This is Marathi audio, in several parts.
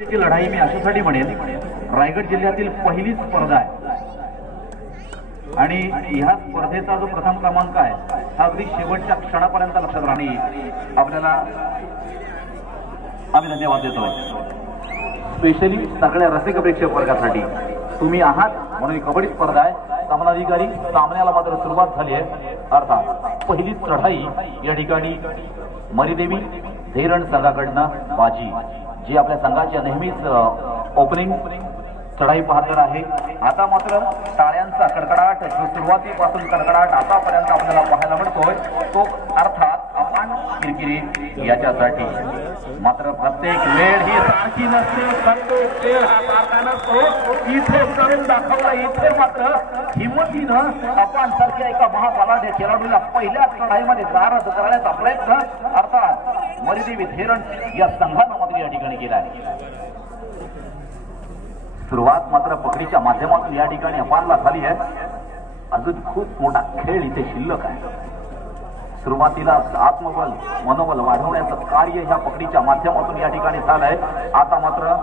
ची लढाई मी अशासाठी म्हणेन, रायगड जिल्ह्यातील पहिली स्पर्धा आहे आणि ह्या स्पर्धेचा जो प्रथम क्रमांक आहे हा अगदी शेवटच्या क्षणापर्यंत लक्षात राहणे आपल्याला आम्ही धन्यवाद देतोय। स्पेशली सगळ्या रसिक प्रेक्षक वर्गासाठी तुम्ही आहात म्हणून कबड्डी स्पर्धा आहे। सामनाधिकारी सामन्याला मात्र सुरुवात झाली आहे, अर्थात पहिली चढाई या ठिकाणी मरीदेवी धैरण संघाकडनं बाजी जी आपल्या संघाच्या नेहमीच ओपनिंग चढाई पाहणार आहे। आता मात्र टाळ्यांचा कडकडाट जो सुरुवातीपासून कडकडाट आतापर्यंत आपल्याला पाहायला मिळतोय तो अर्थात आपण किरकिरी याच्यासाठी मात्र प्रत्येक वेळ ही सारखी नसते, प्रत्येक वेळ हा सारखा नसतो। इथे करून दाखवला, इथे मात्र हिमतीनं आपण सारख्या एका महाबलाढ्य खेळाडूला पहिल्या चढाईमध्ये नाराज करण्याचा प्रयत्न अर्थात मरीदेवी धैरण या संघानं मात्र या ठिकाणी केला आहे। सुरुवात मात्र पकडीच्या माध्यमातून या ठिकाणी अपानला झाली आहे। अजून खूप मोठा खेळ इथे शिल्लक आहे। सुरुवातीला आत्मबल मनोबल वाढवण्याचं कार्य ह्या पकडीच्या माध्यमातून या ठिकाणी झालंय। आता मात्र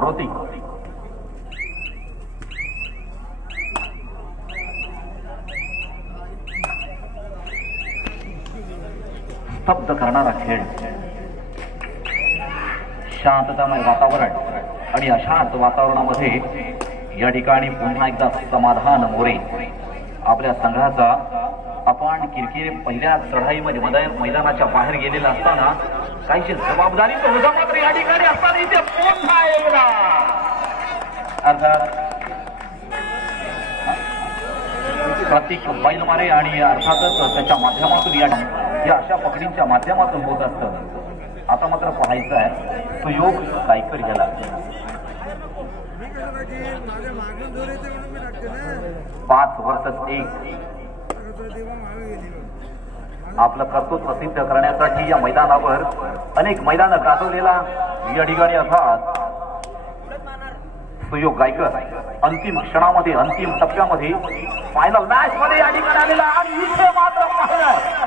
रोती स्तब्ध करणारा खेळ, शांततामय वातावरण आणि अशांत वातावरणामध्ये या ठिकाणी पुन्हा एकदा समाधान मोरे आपल्या संघाचा आपण किरकिरे पहिल्या चढाईमध्ये मैदानाच्या बाहेर गेलेला असताना काहीशी जबाबदारी होता, मात्र या ठिकाणी असताना इथे पुन्हा एकदा अर्थात प्रतीक बैलमारे आणि अर्थातच त्याच्या माध्यमातून या अशा पकडींच्या माध्यमातून होत असतं। आता मात्र पाहायचं आहे सुयोग गायकर याला 5 वर्षात एक आपलं कर्तृत्व सिद्ध करण्यासाठी या मैदानावर अनेक मैदानं गाजवलेला या ठिकाणी अर्थात सुयोग गायकर अंतिम क्षणामध्ये अंतिम टप्प्यामध्ये फायनल मॅच मध्ये या ठिकाणी आलेला आणि इथे मात्र पाहिलं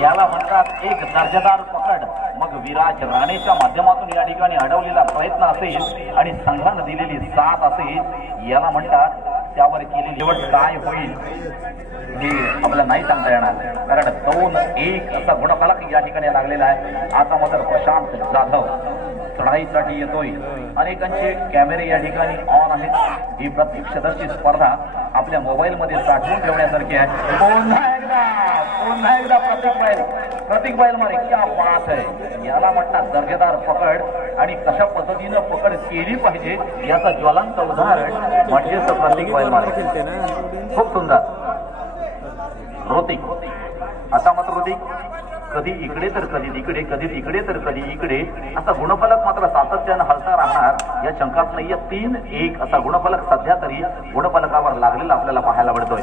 याला म्हणतात एक दर्जेदार पकड। मग विराज राणेच्या माध्यमातून या ठिकाणी अडवलेला प्रयत्न असेल आणि संघानं दिलेली साथ असेल याला म्हणतात। त्यावर केलेली निवड काय होईल हे आपल्याला नाही सांगता येणार, कारण 2-1 असा गुणफलक या ठिकाणी लागलेला आहे। आता मात्र प्रशांत जाधव चढाईसाठी येतोय। अनेकांचे कॅमेरे या ठिकाणी ऑन आहेत। ही प्रत्यक्षदर्शी स्पर्धा आपल्या मोबाईल मध्ये साठवून ठेवण्यासारखी आहे। पुन्हा एकदा प्रतीक बैल मारे क्या बात आहे, याला म्हणतात दर्जेदार पकड आणि कशा पद्धतीनं पकड केली पाहिजे याचा ज्वलंत उदाहरण म्हणजेच प्रतीक बैल मारे। खूप सुंदर रोती। आता मात्र रोती कधी इकडे तर कधी तिकडे, कधी तिकडे तर कधी इकडे असा गुणफलक मात्र सातत्यानं हलता राहणार या शंकात नाहीये। 3-1 असा गुणफलक सध्या तरी गुणफलकावर लागलेला आपल्याला पाहायला मिळतोय।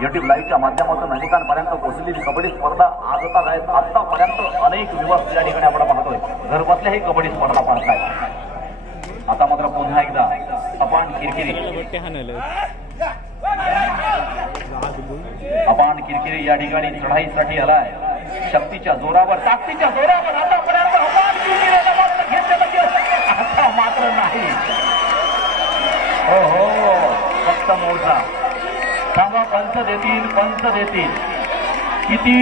युट्यूब लाईव्हच्या माध्यमातून अनेकांपर्यंत पोहोचलेली कबड्डी स्पर्धा आतापर्यंत अनेक विवर्स या ठिकाणी आपण पाहतोय, घर बसल्या ही कबड्डी स्पर्धा पाहताय। आता मात्र पुन्हा एकदा आपण किरकिरी या ठिकाणी चढाईसाठी आलाय शक्तीच्या जोरावर, ताकदीच्या जोरावर। आतापर्यंत आता मात्र नाही। हो फक्त मोर्चा थांबा, पंच देतील किती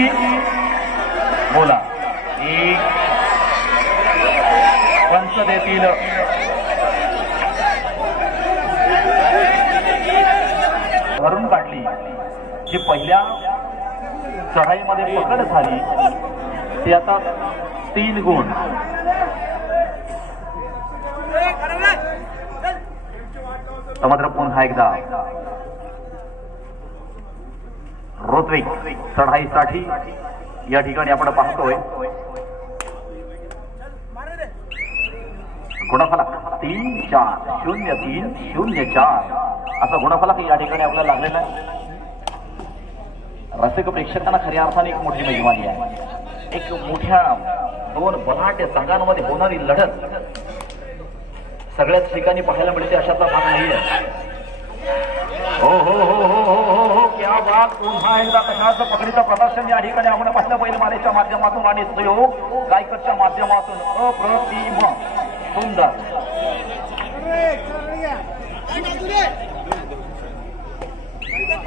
बोला, एक पंच देतील भरून काढली जी पहिल्या चढाईमध्ये पकड झाली ती आता 3 गुण। मात्र पुन्हा एकदा रोत्विक चढाईसाठी या ठिकाणी आपण पाहतोय गुणफलक 3-4 0-3-0-4 असा गुणफलक या ठिकाणी आपल्याला लागलेला आहे। रसिक प्रेक्षकांना खऱ्या अर्थाने एक मोठी मेजवानी आहे। एक मोठ्या 2 बलाढ्य संघांमध्ये होणारी लढत सगळ्याच ठिकाणी पाहायला मिळते अशातला भाग नाहीये। हो हो हो हो हो हो हो क्या बात. पुन्हा एकदा कशाचं पकडीचं प्रदर्शन या ठिकाणी आपण पाहिलं बैलमालेच्या माध्यमातून आणि सहयोग गायकरच्या माध्यमातून अप्रतिम सुंदर.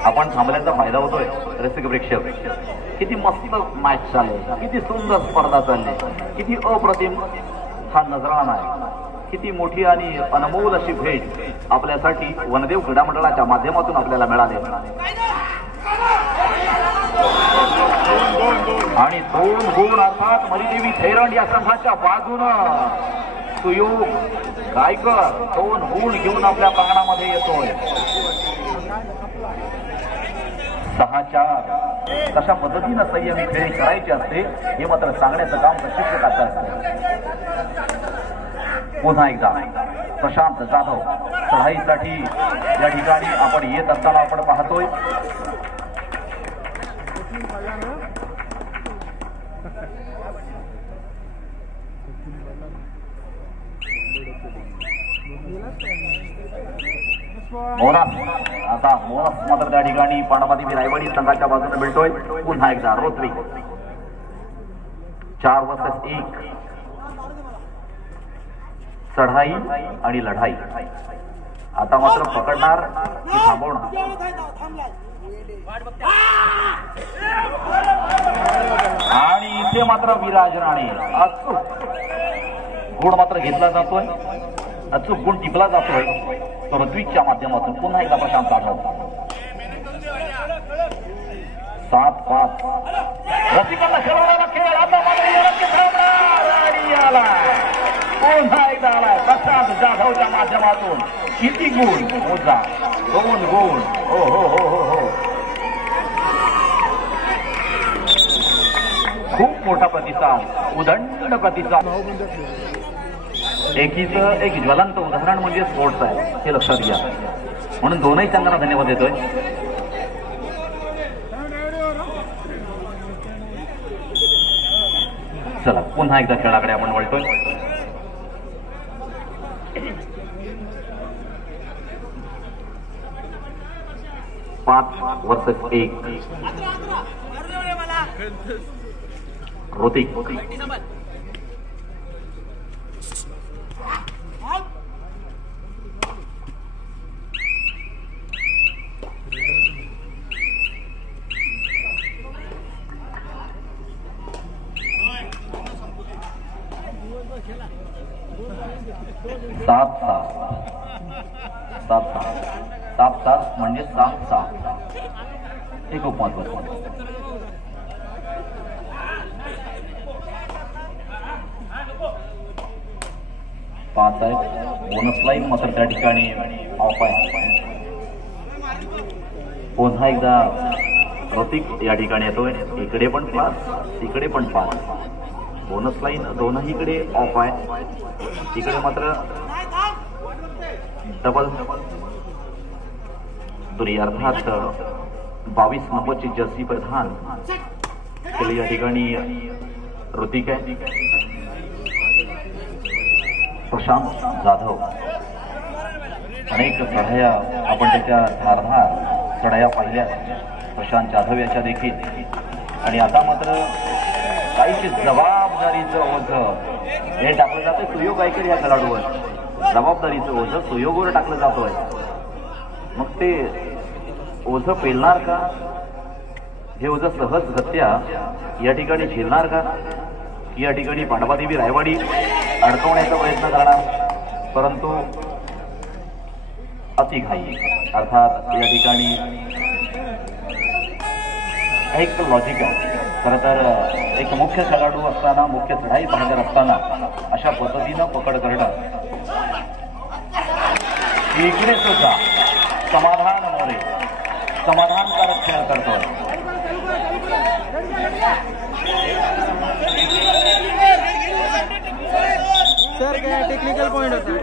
आपण थांबल्याचा फायदा होतोय रसिक प्रेक्षक. किती मस्त मॅच चालले, किती सुंदर स्पर्धा चालली, किती अप्रतिम हा नजराणा आहे, किती मोठी आणि अनमोल अशी भेट आपल्यासाठी वनदेव क्रीडा मंडळाच्या माध्यमातून आपल्याला मिळाली. आणि 2 गुण अर्थात मलिदेवी थैरंड या संघाच्या बाजूनं सुयोग गायकर 2 गुण घेऊन आपल्या प्रांगणामध्ये येतोय. 6-4 कशा पद्धतीनं संयमी खेळी करायची असते हे मात्र सांगण्याचं काम प्रशिक्षकाचं असतं. पुन्हा एकदा प्रशांत जाधव चढाईसाठी या ठिकाणी आपण येत असताना आपण पाहतोय. आता मोनस मात्र त्या ठिकाणी पांडवादेवी रायवाडी संघाच्या बाजूने मिळतोय. पुन्हा एकदा रोत्री 4 वर्सेस 1 चढाई आणि लढाई. आता मात्र पकडणार की थांबवणार. आणि इथे मात्र विराज राणे अचूक गुण मात्र घेतला जातोय, अचूक गुण टिपला जातोय ऋत्विकच्या माध्यमातून. पुन्हा एकदा प्रशांत जाधव 7-5 रसिकांना खेळवणारा खेळ आता पुन्हा एकदा आलाय प्रशांत जाधवच्या माध्यमातून. किती गुण मोजा 2 गुण. हो हो हो हो हो खूप मोठा प्रतिसाद, उदंड प्रतिसाद. एकीचं एक ज्वलंत उदाहरण म्हणजे स्पोर्ट्स आहे हे लक्षात घ्या. म्हणून दोनही संघांना धन्यवाद देतोय. चला पुन्हा एकदा खेळाकडे आपण वळतोय. 5 वर्सेस 1 ऋतिक. सात म्हणजे 7-7 हे खूप महत्वाचं. पाच आहे. बोनस लाईन मात्र त्या ठिकाणी ऑफ आहे. पुन्हा एकदा ऋतिक या ठिकाणी येतोय. इकडे पण 5 इकडे पण 5. बोनस लाईन दोनहीकडे ऑफ आहे. इकडे मात्र डबल दुरी अर्थात 22 नंबरची जर्सी परिधान केली या ठिकाणी ऋतिक आहे. प्रशांत जाधव अनेक चढाया आपण त्याच्या धारधार चढाया पाहिल्या प्रशांत जाधव याच्या देखील. आणि आता मात्र काहीशी जबाबदारीचं ओझं हे टाकलं जातंय सुयोग गायकर या खेळाडूवर. जबाबदारीचं ओझं सुयोगवर टाकलं जातोय. मग ते ओझं पेलणार का? हे ओझं सहजगत्या या ठिकाणी झेलणार का? या ठिकाणी पांडवादेवी रायवाडी अडकवण्याचा प्रयत्न करणार, परंतु अतिघाई अर्थात या ठिकाणी एक लॉजिक आहे. खरं तर एक मुख्य खेळाडू असताना, मुख्य चढाई पाहणार असताना अशा पद्धतीनं पकड करणं. इकडे सुद्धा समाधान मोरे समाधानकारक खेळ करतोय. सर क्या टेक्निकल पॉइंट होता है?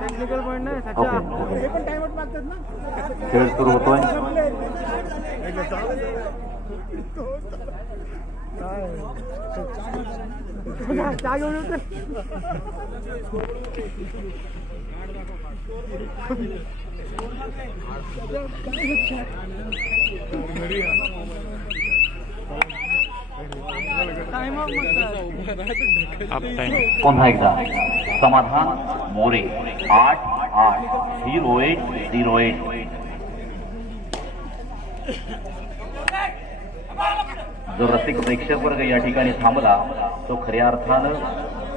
टेक्निकल पॉइंट नाही खेळ सुरू होतोय. पुन्हा एकदा समाधान मोरे 8-8 जो रसिक प्रेक्षक वर्ग या ठिकाणी थांबला तो खऱ्या अर्थानं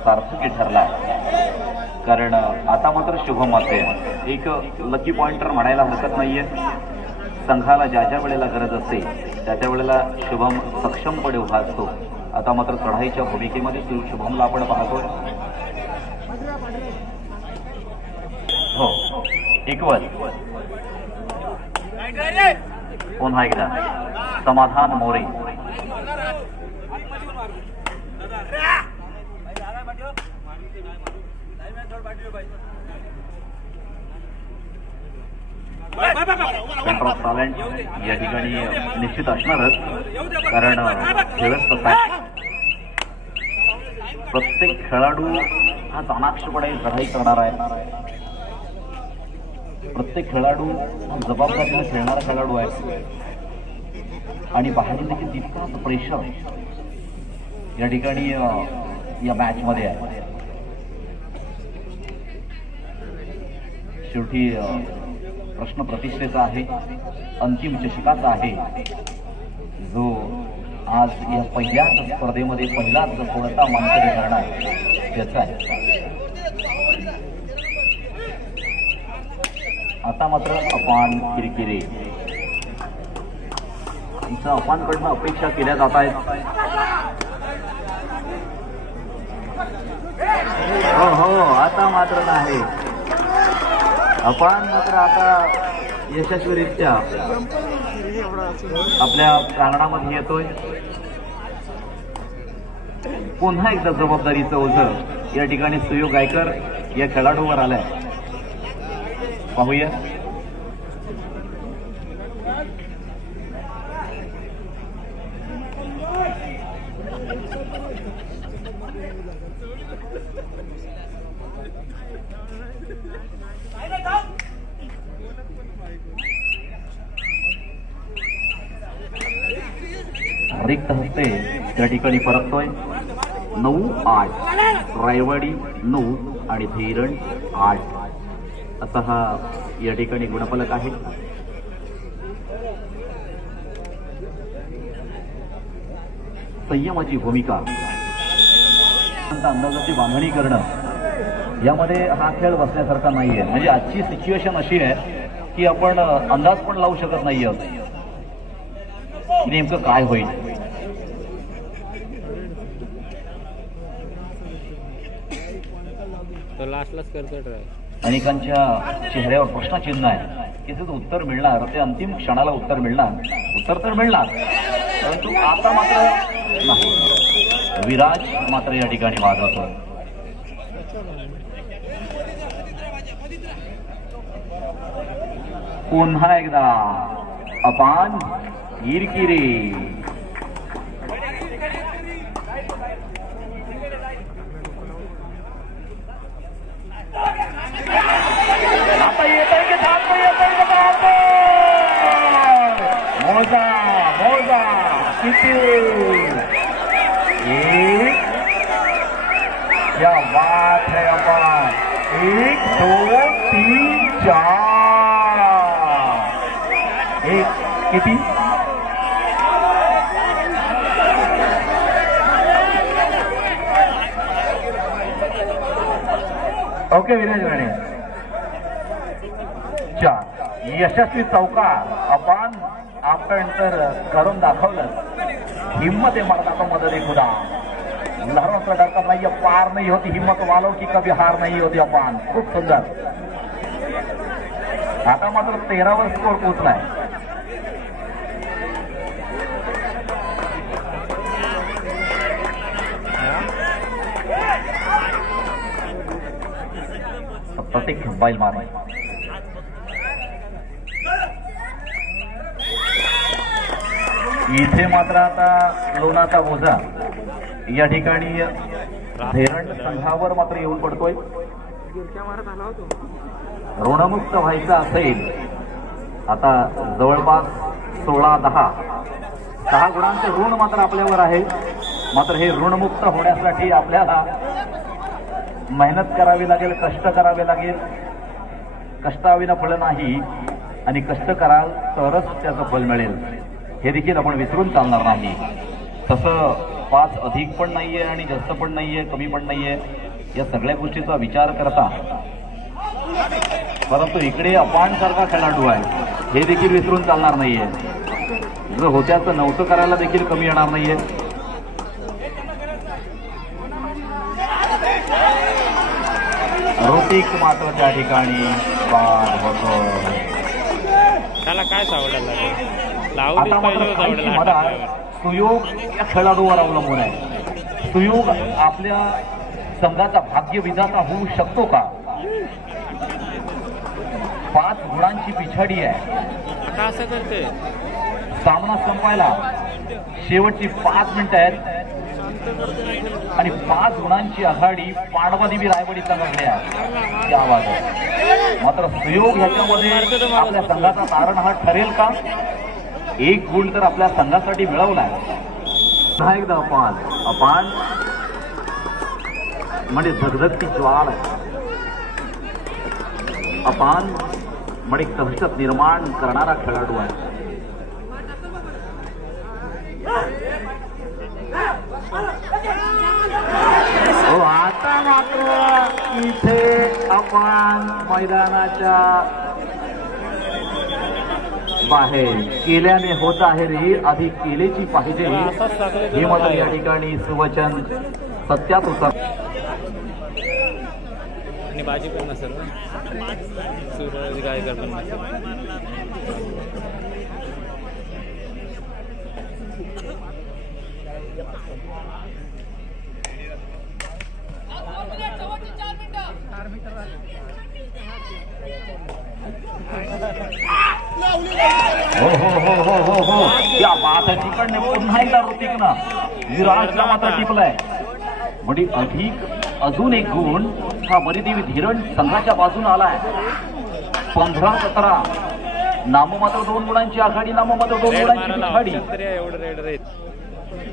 सार्थकी ठरला. कारण आता मात्र शुभम असेल एक लकी पॉइंटर म्हणायला हरकत नाहीये. संघाला ज्या ज्या वेळेला गरज असते त्या त्या वेळेला शुभम सक्षमपणे उभा असतो. आता मात्र चढाईच्या भूमिकेमध्ये शुभमला आपण पाहतोय. हो इक्वल. पुन्हा एकदा समाधान मोरे सेंटर ऑफ टॅलेंट या ठिकाणी निश्चित असणारच. कारण खेळच तसा आहे. प्रत्येक खेळाडू हा चाणाक्षपणे चढाई करणार आहे. प्रत्येक खेळाडू हा जबाबदारीने खेळणारा खेळाडू आहे. आणि बाहेर देखील तितकाच प्रेशर या ठिकाणी या मॅच मध्ये आहे. शेवटी प्रश्न प्रतिष्ठेचा आहे, अंतिम चषकाचा आहे, जो आज या पहिल्याच स्पर्धेमध्ये पहिलाच थोडासा मानकरी करणार त्याचा आहे. आता मात्र अपान किरकिरे यांच्या अपानकडनं अपेक्षा केल्या जात आहेत. हो आता मात्र नाही. अपान मात्र आता यशस्वीरित्या आपल्या प्रांगणामध्ये येतोय. पुन्हा एकदा जबाबदारीचं ओझं या ठिकाणी सुयोग गायकर या खेळाडूवर आलाय. पाहूया. रिक्त हस्ते त्या ठिकाणी परततोय. 9-8 रायवाडी 9 आणि धीरण 8 असा हा या ठिकाणी गुणफलक आहे. संयमाची भूमिका, अंदाजाची बांधणी करणं यामध्ये हा खेळ बसण्यासारखा नाहीये. म्हणजे आजची सिच्युएशन अशी आहे की आपण अंदाज पण लावू शकत नाहीये की नेमकं काय होईल. अनेकांच्या चेहऱ्यावर प्रश्नचिन्ह आहे की त्याचं उत्तर मिळणार, ते अंतिम क्षणाला उत्तर मिळणार. उत्तर तर मिळणार परंतु आता मात्र नाही. विराज मात्र या ठिकाणी वाजवतो. पुन्हा एकदा अपान किरकिरे. आता येत आहे की थांबतो, येत आहे की थांबतो. मोजा मोजा किती. एक क्या बात है अपान. 1 2 3 4 एक किती. ओके विराज राणे 4 यशस्वी चौकार. अपान आपण तर करून दाखवलं. हिम्मत आहे मर्दा को मदद खुदा. लहरों से डरकर नहीं, पार नहीं होती हिम्मत वालों की, कभी हार नहीं होती. अपान खूप सुंदर. आता मात्र 13 वर स्कोर पोहोचलाय. प्रत्येक बैल मारणे. इथे मात्र आता लोणाचा बोजा या ठिकाणी धैरण संघावर मात्र येऊन पडतोय. गिरक्या मारत आला होतो. ऋणमुक्त व्हायचं असेल आता जवळपास 16-10 6 गुणांचे ऋण मात्र आपल्यावर आहे. मात्र हे ऋणमुक्त होण्यासाठी आपल्याला मेहनत करावी लागेल, कष्ट करावे लागेल. कष्टाविना फळ नाही आणि कष्ट कराल तरच त्याचं फल मिळेल हे देखील आपण विसरून चालणार नाही. तसं 5 अधिक पण नाहीये आणि जास्त पण नाहीये, कमी पण नाहीये, या सगळ्या गोष्टीचा विचार करता. परंतु इकडे अपान सारखा खेळाडू आहे हे देखील विसरून चालणार नाहीये. जर होत्याचं नव्हतं करायला देखील कमी येणार नाहीये. ऋतिक मात्र त्या ठिकाणी बाद होतो. त्याला काय सावडायला आता मात्र मला सुयोग या खेळाडूवर अवलंबून आहे. सुयोग आपल्या संघाचा भाग्य विधाता होऊ शकतो का? 5 गुणांची पिछाडी आहे. का असं करते? सामना संपायला शेवटची 5 मिनिटं आहेत आणि 5 गुणांची आघाडी पांडवादेवी रायवाडी संघाकडे आहे. त्या आवाज मात्र सुयोग ह्याच्यामध्ये आपल्या संघाचा तारणहार ठरेल का? 1 गुण तर आपल्या संघासाठी मिळवलाय. पुन्हा एकदा अपान म्हणजे धगधगती ज्वाळ आहे. अपान म्हणजे दहशत निर्माण करणारा खेळाडू आहे. आता मात्र इथे आपण मैदानाच्या बाहेर केल्याने होत आहे रे, आधी केलेची पाहिजे हे मात्र या ठिकाणी सुवचन सत्यात उतर. आणि भाजी पण नसेल ना, सूर्य गायकर पण नसेल. हो हो हो हो हो हो या बाता तिकडने पुन्हा एकदा ऋतिकनं विराजला मात्र टिपलाय. म्हणजे अधिक अजून 1 गुण हा मरिदेवी धीरण संघाच्या बाजूने आलाय. 15-17 नाममात्र 2 गुणांची आघाडी, नाममात्र 2 गुणांची पिछाडी.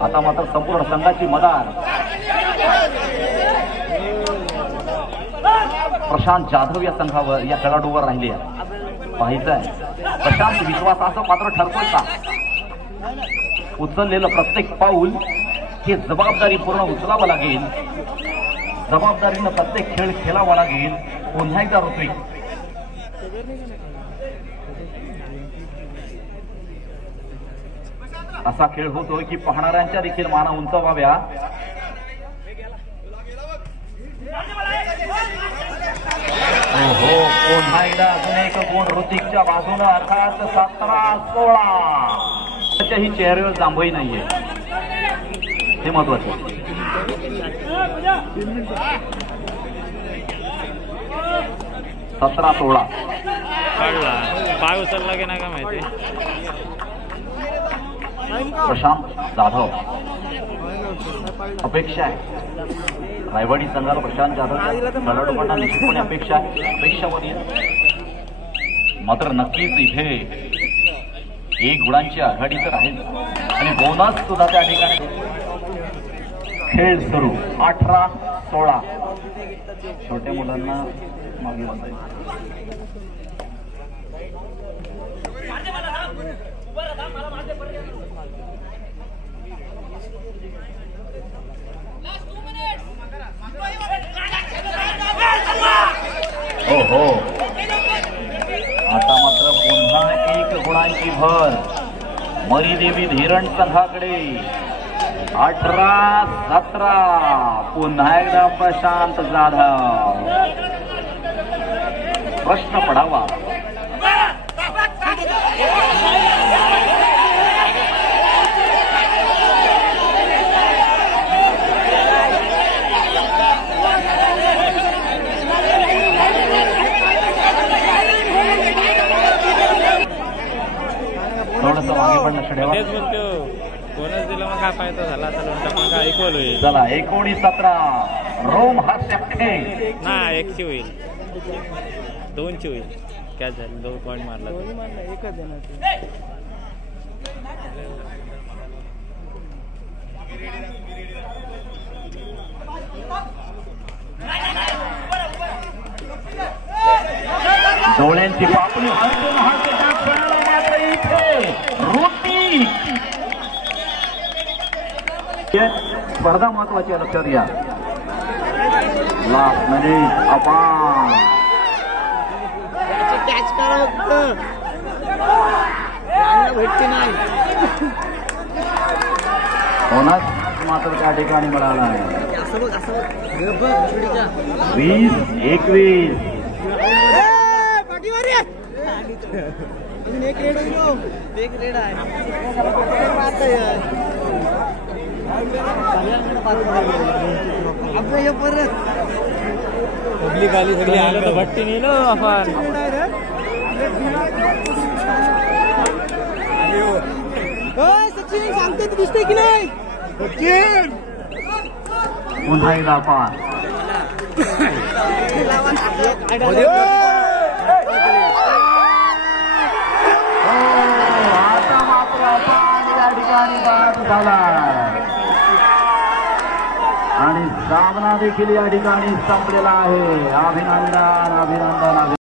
आता मात्र संपूर्ण संघाची मदार. प्रशांत जाधव या संघावर या खेळाडूवर राहिले पाहायचं आहे. प्रशांत विश्वासाचं पात्र ठरतोय का? उचललेलं प्रत्येक पाऊल हे जबाबदारीपूर्ण उचलावं लागेल. जबाबदारीनं प्रत्येक खेळ खेळावा लागेल. पुन्हा एकदा ऋतिक असा खेळ होतोय की पाहणाऱ्यांच्या देखील माना उंचावाव्या. हो पुन्हा एकदा अजून 1 गुण ऋतिकच्या बाजूनं, अर्थात 17-16 ही चेहऱ्यावर जांभई नाहीये हे महत्वाचं. 17-16 पाय उचलला की नाही का माहिती. प्रशांत जाधव अपेक्षा आहे रायवाडी संघाला प्रशांत जाधव खेळाडूंना निश्चितपणे अपेक्षा आहे. अपेक्षामध्ये मात्र नक्कीच इथे 1 गुणांची आघाडी तर आहे आणि बोनस सुद्धा त्या ठिकाणी. खेळ सुरू 18-16 छोट्या मुलांना मागे हो हो आता मात्र पुन्हा 1 गुणांची भर मरिदेवी धीरण संघाकडे. 18-17 पुन्हा एकदा प्रशांत जाधव. प्रश्न पडावा थोडंसं मागे पण लक्ष ठेवा. बोनस दिला मग काय फायदा झाला तर ऐकवलं. चला 19-17 रोम हस्ते नाही 100 होईल 200 होईल काय झालं 2 पॉईंट मारला दोन्ही मारला एकच देणार डोळ्यांची पापणी हलतून हलते त्या क्षणाला मात्र इथे रोटी स्पर्धा महत्वाची आहे लक्षात घ्या लास्ट मिनिट अपार कॅच करा फक्त भेटते नाही होणार मात्र त्या ठिकाणी मिळाला आहे 20-21 अजून एक रेड होईल एक रेड आहे पब्लिक आली सगळी आलं तर भट्टी नेलो आपण सचिन सांगते दिसते की नाही सचिन पुन्हा एकदा अपार आता मात्र अपार या ठिकाणी बाद झाला आणि सामना देखील या ठिकाणी संपलेला आहे अभिनंदन अभिनंदन